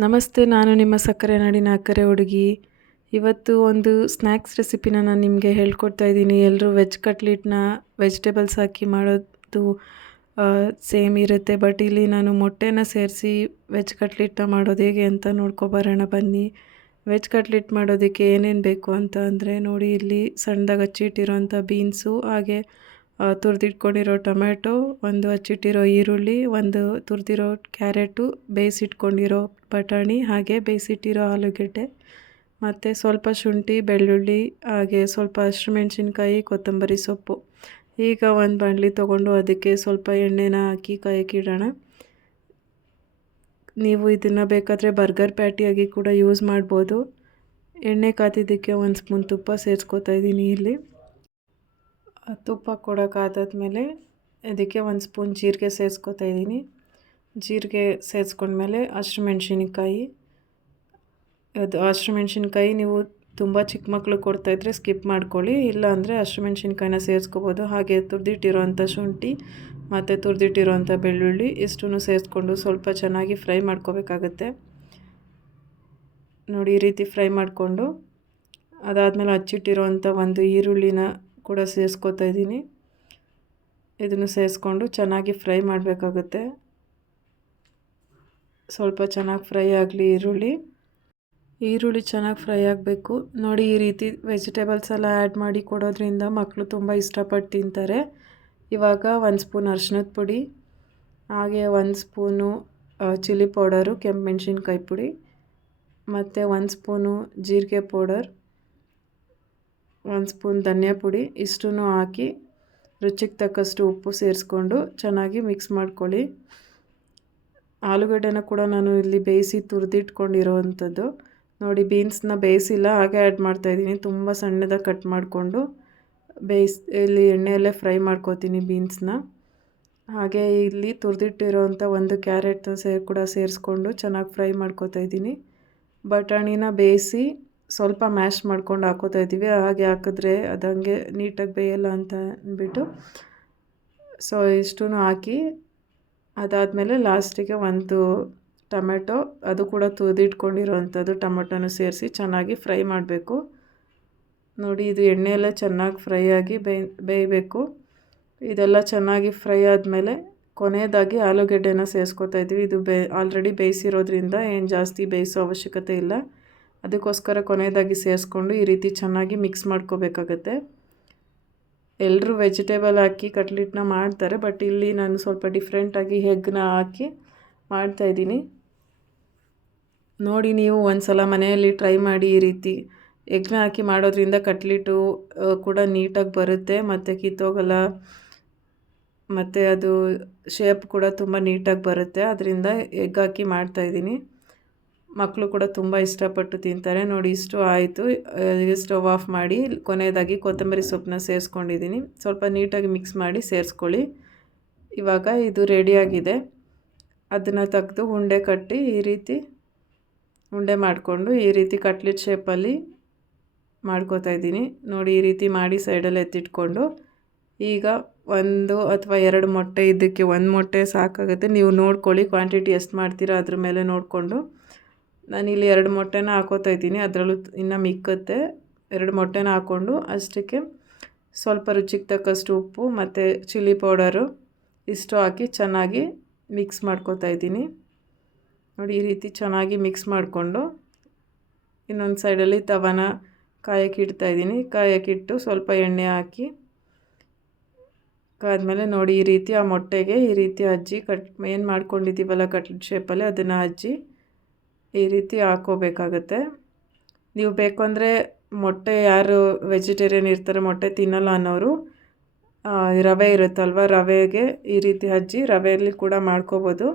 ನಮಸ್ತೆ, ನಾನು ನಿಮ್ಮ ಸಕ್ಕರೆ ನಾಡಿನ ಅಕ್ಕರೆ ಹುಡುಗಿ. ಇವತ್ತು ಒಂದು ಸ್ನ್ಯಾಕ್ಸ್ ರೆಸಿಪಿನ ನಾನು ನಿಮಗೆ ಹೇಳ್ಕೊಡ್ತಾ ಇದ್ದೀನಿ. ಎಲ್ಲರೂ ವೆಜ್ ಕಟ್ಲೆಟ್ನ ವೆಜಿಟೇಬಲ್ಸ್ ಹಾಕಿ ಮಾಡೋದು ಸೇಮ್ ಇರುತ್ತೆ. ಬಟ್ ಇಲ್ಲಿ ನಾನು ಮೊಟ್ಟೆನ ಸೇರಿಸಿ ವೆಜ್ ಕಟ್ಲೆಟ್ನ ಮಾಡೋದು ಹೇಗೆ ಅಂತ ನೋಡ್ಕೊಬರೋಣ ಬನ್ನಿ. ವೆಜ್ ಕಟ್ಲೆಟ್ ಮಾಡೋದಕ್ಕೆ ಏನೇನು ಬೇಕು ಅಂತ ಅಂದರೆ ನೋಡಿ, ಇಲ್ಲಿ ಸಣ್ಣದಾಗಿ ಹಚ್ಚಿಟ್ಟಿರೋಂಥ ಬೀನ್ಸು, ಹಾಗೆ ತುರಿದಿಟ್ಕೊಂಡಿರೋ ಟೊಮ್ಯಾಟೊ, ಒಂದು ಹಚ್ಚಿಟ್ಟಿರೋ ಈರುಳ್ಳಿ, ಒಂದು ತುರಿದಿರೋ ಕ್ಯಾರೆಟು, ಬೇಯಿಸಿಟ್ಕೊಂಡಿರೋ ಬಟಾಣಿ, ಹಾಗೆ ಬೇಯಿಸಿಟ್ಟಿರೋ ಆಲೂಗೆಡ್ಡೆ, ಮತ್ತು ಸ್ವಲ್ಪ ಶುಂಠಿ, ಬೆಳ್ಳುಳ್ಳಿ, ಹಾಗೆ ಸ್ವಲ್ಪ ಹಸಿಮೆಣ್ಸಿನ್ಕಾಯಿ, ಕೊತ್ತಂಬರಿ ಸೊಪ್ಪು. ಈಗ ಒಂದು ಬಾಣಲಿ ತೊಗೊಂಡು ಅದಕ್ಕೆ ಸ್ವಲ್ಪ ಎಣ್ಣೆನ ಹಾಕಿ ಕಾಯಕ್ಕಿಡೋಣ. ನೀವು ಇದನ್ನು ಬೇಕಾದರೆ ಬರ್ಗರ್ ಪ್ಯಾಟಿಯಾಗಿ ಕೂಡ ಯೂಸ್ ಮಾಡ್ಬೋದು. ಎಣ್ಣೆ ಕಾದಿದ್ದಕ್ಕೆ 1 ಸ್ಪೂನ್ ತುಪ್ಪ ಸೇರಿಸ್ಕೊತಾ ಇದ್ದೀನಿ. ಇಲ್ಲಿ ತುಪ್ಪ ಕೂಡ ಕಾದಾದ್ಮೇಲೆ ಇದಕ್ಕೆ 1 ಸ್ಪೂನ್ ಜೀರಿಗೆ ಸೇರಿಸ್ಕೊತಾ ಇದ್ದೀನಿ. ಜೀರಿಗೆ ಸೇರಿಸ್ಕೊಂಡ್ಮೇಲೆ ಹಸಿಮೆಣ್ಸಿನ್ಕಾಯಿ, ಅದು ಹಸಿಮೆಣ್ಸಿನ್ಕಾಯಿ ನೀವು ತುಂಬ ಚಿಕ್ಕ ಮಕ್ಕಳು ಕೊಡ್ತಾಯಿದ್ರೆ ಸ್ಕಿಪ್ ಮಾಡ್ಕೊಳ್ಳಿ, ಇಲ್ಲ ಅಂದರೆ ಹಸಿಮೆಣ್ಸಿನ್ಕಾಯಿನ ಸೇರಿಸ್ಕೋಬೋದು. ಹಾಗೆ ತುರಿದಿಟ್ಟಿರೋಂಥ ಶುಂಠಿ ಮತ್ತು ತುರಿದಿಟ್ಟಿರೋಂಥ ಬೆಳ್ಳುಳ್ಳಿ ಇಷ್ಟನ್ನು ಸೇರಿಸ್ಕೊಂಡು ಸ್ವಲ್ಪ ಚೆನ್ನಾಗಿ ಫ್ರೈ ಮಾಡ್ಕೋಬೇಕಾಗತ್ತೆ. ನೋಡಿ, ಈ ರೀತಿ ಫ್ರೈ ಮಾಡಿಕೊಂಡು ಅದಾದಮೇಲೆ ಹಚ್ಚಿಟ್ಟಿರೋಂಥ ಒಂದು ಈರುಳ್ಳಿನ ಕೂಡ ಸೇರಿಸ್ಕೊತಾ ಇದ್ದೀನಿ. ಇದನ್ನು ಸೇರಿಸ್ಕೊಂಡು ಚೆನ್ನಾಗಿ ಫ್ರೈ ಮಾಡಬೇಕಾಗುತ್ತೆ. ಸ್ವಲ್ಪ ಚೆನ್ನಾಗಿ ಫ್ರೈ ಆಗಲಿ ಈರುಳ್ಳಿ ಚೆನ್ನಾಗಿ ಫ್ರೈ ಆಗಬೇಕು. ನೋಡಿ, ಈ ರೀತಿ ವೆಜಿಟೇಬಲ್ಸ್ ಎಲ್ಲ ಆ್ಯಡ್ ಮಾಡಿ ಕೊಡೋದ್ರಿಂದ ಮಕ್ಕಳು ತುಂಬ ಇಷ್ಟಪಟ್ಟು ತಿಂತಾರೆ. ಇವಾಗ 1 ಸ್ಪೂನ್ ಅರಿಶಿನದ ಪುಡಿ, ಹಾಗೆ 1 ಸ್ಪೂನು ಚಿಲ್ಲಿ ಪೌಡರು, ಕೆಂಪು ಮೆಣಸಿನ್ಕಾಯಿ ಪುಡಿ, ಮತ್ತು 1 ಸ್ಪೂನು ಜೀರಿಗೆ ಪೌಡರ್, 1 ಸ್ಪೂನ್ ಧನಿಯಾ ಪುಡಿ ಇಷ್ಟನ್ನು ಹಾಕಿ ರುಚಿಗೆ ತಕ್ಕಷ್ಟು ಉಪ್ಪು ಸೇರಿಸ್ಕೊಂಡು ಚೆನ್ನಾಗಿ ಮಿಕ್ಸ್ ಮಾಡ್ಕೊಳ್ಳಿ. ಆಲೂಗಡ್ಡೆನ ಕೂಡ ನಾನು ಇಲ್ಲಿ ಬೇಯಿಸಿ ತುರಿದಿಟ್ಕೊಂಡಿರೋ ಅಂಥದ್ದು. ನೋಡಿ, ಬೀನ್ಸ್ನ ಬೇಯಿಸಿಲ್ಲ, ಹಾಗೆ ಆ್ಯಡ್ ಮಾಡ್ತಾಯಿದ್ದೀನಿ. ತುಂಬ ಸಣ್ಣದಾಗಿ ಕಟ್ ಮಾಡಿಕೊಂಡು ಇಲ್ಲಿ ಎಣ್ಣೆಯಲ್ಲೇ ಫ್ರೈ ಮಾಡ್ಕೋತೀನಿ ಬೀನ್ಸ್ನ. ಹಾಗೆ ಇಲ್ಲಿ ತುರಿದಿಟ್ಟಿರೋಂಥ ಒಂದು ಕ್ಯಾರೆಟ್ ಕೂಡ ಸೇರಿಸ್ಕೊಂಡು ಚೆನ್ನಾಗಿ ಫ್ರೈ ಮಾಡ್ಕೋತಾ ಇದ್ದೀನಿ. ಬಟಾಣಿನ ಬೇಯಿಸಿ ಸ್ವಲ್ಪ ಮ್ಯಾಶ್ ಮಾಡ್ಕೊಂಡು ಹಾಕೋತಾ ಇದ್ದೀವಿ. ಹಾಗೆ ಹಾಕಿದ್ರೆ ಅದು ಹಂಗೆ ನೀಟಾಗಿ ಬೇಯಲ್ಲ ಅಂತ ಅಂದ್ಬಿಟ್ಟು ಸೊ ಇಷ್ಟೂ ಹಾಕಿ, ಅದಾದಮೇಲೆ ಲಾಸ್ಟಿಗೆ ಒಂದು ಟೊಮೆಟೊ, ಅದು ಕೂಡ ತುರಿದಿಟ್ಕೊಂಡಿರೋವಂಥದ್ದು ಟೊಮೆಟೊನ ಸೇರಿಸಿ ಚೆನ್ನಾಗಿ ಫ್ರೈ ಮಾಡಬೇಕು. ನೋಡಿ, ಇದು ಎಣ್ಣೆಯಲ್ಲೇ ಚೆನ್ನಾಗಿ ಫ್ರೈ ಆಗಿ ಬೇಯಬೇಕು. ಇದೆಲ್ಲ ಚೆನ್ನಾಗಿ ಫ್ರೈ ಆದಮೇಲೆ ಕೊನೆಯದಾಗಿ ಆಲೂಗೆಡ್ಡೆನ ಸೇರಿಸ್ಕೊತಾ ಇದ್ದೀವಿ. ಇದು ಆಲ್ರೆಡಿ ಬೇಯಿಸಿರೋದ್ರಿಂದ ಏನು ಜಾಸ್ತಿ ಬೇಯಿಸೋ ಅವಶ್ಯಕತೆ ಇಲ್ಲ. ಅದಕ್ಕೋಸ್ಕರ ಕೊನೆಯದಾಗಿ ಸೇರಿಸ್ಕೊಂಡು ಈ ರೀತಿ ಚೆನ್ನಾಗಿ ಮಿಕ್ಸ್ ಮಾಡ್ಕೋಬೇಕಾಗತ್ತೆ. ಎಲ್ಲರೂ ವೆಜಿಟೇಬಲ್ ಹಾಕಿ ಕಟ್ಲೆಟ್ನ ಮಾಡ್ತಾರೆ, ಬಟ್ ಇಲ್ಲಿ ನಾನು ಸ್ವಲ್ಪ ಡಿಫ್ರೆಂಟಾಗಿ ಎಗ್ನ ಹಾಕಿ ಮಾಡ್ತಾಯಿದ್ದೀನಿ. ನೋಡಿ, ನೀವು ಒಂದು ಸಲ ಮನೆಯಲ್ಲಿ ಟ್ರೈ ಮಾಡಿ. ಈ ರೀತಿ ಎಗ್ನ ಹಾಕಿ ಮಾಡೋದ್ರಿಂದ ಕಟ್ಲೆಟು ಕೂಡ ನೀಟಾಗಿ ಬರುತ್ತೆ ಮತ್ತು ಕಿತ್ತೋಗಲ್ಲ, ಮತ್ತು ಅದು ಶೇಪ್ ಕೂಡ ತುಂಬ ನೀಟಾಗಿ ಬರುತ್ತೆ. ಅದರಿಂದ ಎಗ್ ಹಾಕಿ ಮಾಡ್ತಾಯಿದ್ದೀನಿ. ಮಕ್ಕಳು ಕೂಡ ತುಂಬ ಇಷ್ಟಪಟ್ಟು ತಿಂತಾರೆ. ನೋಡಿ, ಇಷ್ಟು ಆಯಿತು. ಸ್ಟವ್ ಆಫ್ ಮಾಡಿ ಕೊನೆಯದಾಗಿ ಕೊತ್ತಂಬರಿ ಸೊಪ್ಪನ್ನ ಸೇರಿಸ್ಕೊಂಡಿದ್ದೀನಿ. ಸ್ವಲ್ಪ ನೀಟಾಗಿ ಮಿಕ್ಸ್ ಮಾಡಿ ಸೇರಿಸ್ಕೊಳ್ಳಿ. ಇವಾಗ ಇದು ರೆಡಿಯಾಗಿದೆ. ಅದನ್ನು ತೆಗೆದು ಉಂಡೆ ಕಟ್ಟಿ ಈ ರೀತಿ ಉಂಡೆ ಮಾಡಿಕೊಂಡು ಈ ರೀತಿ ಕಟ್ಲೆಟ್ ಶೇಪಲ್ಲಿ ಮಾಡ್ಕೋತಾ ಇದ್ದೀನಿ. ನೋಡಿ, ಈ ರೀತಿ ಮಾಡಿ ಸೈಡಲ್ಲಿ ಎತ್ತಿಟ್ಕೊಂಡು ಈಗ 1 ಅಥವಾ 2 ಮೊಟ್ಟೆ, ಇದಕ್ಕೆ 1 ಮೊಟ್ಟೆ ಸಾಕಾಗುತ್ತೆ. ನೀವು ನೋಡ್ಕೊಳ್ಳಿ ಕ್ವಾಂಟಿಟಿ ಎಷ್ಟು ಮಾಡ್ತೀರಾ ಅದ್ರ ಮೇಲೆ ನೋಡಿಕೊಂಡು. ನಾನಿಲ್ಲಿ 2 ಮೊಟ್ಟೆನ ಹಾಕೋತಾ ಇದ್ದೀನಿ. ಅದರಲ್ಲೂ ಇನ್ನೂ ಮಿಕ್ಕುತ್ತೆ. 2 ಮೊಟ್ಟೆನ ಹಾಕ್ಕೊಂಡು ಅಷ್ಟಕ್ಕೆ ಸ್ವಲ್ಪ ರುಚಿಗೆ ತಕ್ಕಷ್ಟು ಉಪ್ಪು ಮತ್ತು ಚಿಲ್ಲಿ ಪೌಡರು ಇಷ್ಟು ಹಾಕಿ ಚೆನ್ನಾಗಿ ಮಿಕ್ಸ್ ಮಾಡ್ಕೋತಾ ಇದ್ದೀನಿ. ನೋಡಿ, ಈ ರೀತಿ ಚೆನ್ನಾಗಿ ಮಿಕ್ಸ್ ಮಾಡಿಕೊಂಡು ಇನ್ನೊಂದು ಸೈಡಲ್ಲಿ ತವಾನ ಕಾಯಕ್ಕಿಡ್ತಾಯಿದ್ದೀನಿ. ಕಾಯಕ್ಕಿಟ್ಟು ಸ್ವಲ್ಪ ಎಣ್ಣೆ ಹಾಕಿ ಆದಮೇಲೆ ನೋಡಿ, ಈ ರೀತಿ ಆ ಮೊಟ್ಟೆಗೆ ಈ ರೀತಿ ಹಜ್ಜಿ ಏನು ಮಾಡ್ಕೊಂಡಿದ್ದೀವಲ್ಲ ಕಟ್ಲೆಟ್ ಶೇಪಲ್ಲಿ ಅದನ್ನು ಹಜ್ಜಿ ಈ ರೀತಿ ಹಾಕ್ಕೋಬೇಕಾಗತ್ತೆ. ನೀವು ಬೇಕು ಅಂದರೆ ಮೊಟ್ಟೆ, ಯಾರು ವೆಜಿಟೇರಿಯನ್ ಇರ್ತಾರೆ, ಮೊಟ್ಟೆ ತಿನ್ನಲ್ಲ ಅನ್ನೋರು ರವೆ ಇರುತ್ತಲ್ವ, ರವೆಗೆ ಈ ರೀತಿ ಹಜ್ಜಿ ರವೆಯಲ್ಲಿ ಕೂಡ ಮಾಡ್ಕೋಬೋದು.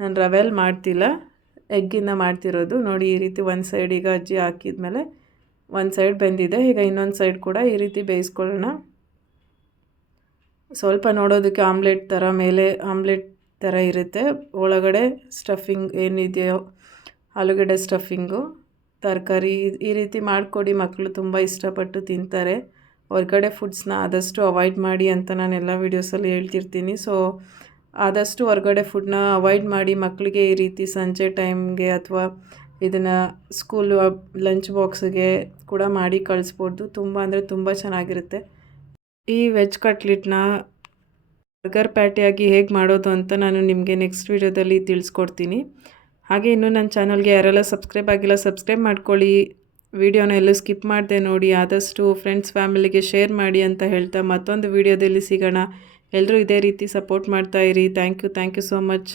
ನಾನು ರವೆಯಲ್ಲಿ ಮಾಡ್ತಿಲ್ಲ, ಎಗ್ಗಿಂದ ಮಾಡ್ತಿರೋದು. ನೋಡಿ, ಈ ರೀತಿ ಒಂದು ಸೈಡ್ ಈಗ ಹಜ್ಜಿ ಹಾಕಿದ್ಮೇಲೆ ಒಂದು ಸೈಡ್ ಬೆಂದಿದೆ. ಈಗ ಇನ್ನೊಂದು ಸೈಡ್ ಕೂಡ ಈ ರೀತಿ ಬೇಯಿಸ್ಕೊಳ್ಳೋಣ. ಸ್ವಲ್ಪ ನೋಡೋದಕ್ಕೆ ಆಮ್ಲೆಟ್ ಥರ, ಮೇಲೆ ಆಮ್ಲೆಟ್ ಥರ ಇರುತ್ತೆ. ಒಳಗಡೆ ಸ್ಟಫಿಂಗ್ ಏನಿದೆಯೋ ಆಲೂಗಡ್ಡೆ ಸ್ಟಫಿಂಗು, ತರಕಾರಿ ಈ ರೀತಿ ಮಾಡಿಕೊಡಿ. ಮಕ್ಕಳು ತುಂಬ ಇಷ್ಟಪಟ್ಟು ತಿಂತಾರೆ. ಹೊರಗಡೆ ಫುಡ್ಸ್ನ ಆದಷ್ಟು ಅವಾಯ್ಡ್ ಮಾಡಿ ಅಂತ ನಾನು ಎಲ್ಲ ವೀಡಿಯೋಸಲ್ಲಿ ಹೇಳ್ತಿರ್ತೀನಿ. ಸೊ ಆದಷ್ಟು ಹೊರಗಡೆ ಫುಡ್ನ ಅವಾಯ್ಡ್ ಮಾಡಿ ಮಕ್ಕಳಿಗೆ ಈ ರೀತಿ ಸಂಜೆ ಟೈಮ್ಗೆ ಅಥವಾ ಇದನ್ನು ಸ್ಕೂಲು ಲಂಚ್ ಬಾಕ್ಸಿಗೆ ಕೂಡ ಮಾಡಿ ಕಳಿಸ್ಬೋದು. ತುಂಬ ಅಂದರೆ ತುಂಬ ಚೆನ್ನಾಗಿರುತ್ತೆ. ಈ ವೆಜ್ ಕಟ್ಲೆಟ್ನ ಬರ್ಗರ್ ಪ್ಯಾಟಿಯಾಗಿ ಹೇಗೆ ಮಾಡೋದು ಅಂತ ನಾನು ನಿಮಗೆ ನೆಕ್ಸ್ಟ್ ವೀಡಿಯೋದಲ್ಲಿ ತಿಳಿಸ್ಕೊಡ್ತೀನಿ. ಹಾಗೆ ಇನ್ನೂ ನನ್ನ ಚಾನಲ್ಗೆ ಯಾರೆಲ್ಲ ಸಬ್ಸ್ಕ್ರೈಬ್ ಆಗಿಲ್ಲ ಸಬ್ಸ್ಕ್ರೈಬ್ ಮಾಡ್ಕೊಳ್ಳಿ. ವಿಡಿಯೋನ ಎಲ್ಲೂ ಸ್ಕಿಪ್ ಮಾಡದೆ ನೋಡಿ, ಆದಷ್ಟು ಫ್ರೆಂಡ್ಸ್ ಫ್ಯಾಮಿಲಿಗೆ ಶೇರ್ ಮಾಡಿ ಅಂತ ಹೇಳ್ತಾ ಮತ್ತೊಂದು ವಿಡಿಯೋದಲ್ಲಿ ಸಿಗೋಣ. ಎಲ್ಲರೂ ಇದೇ ರೀತಿ ಸಪೋರ್ಟ್ ಮಾಡ್ತಾಯಿರಿ. Thank you so much.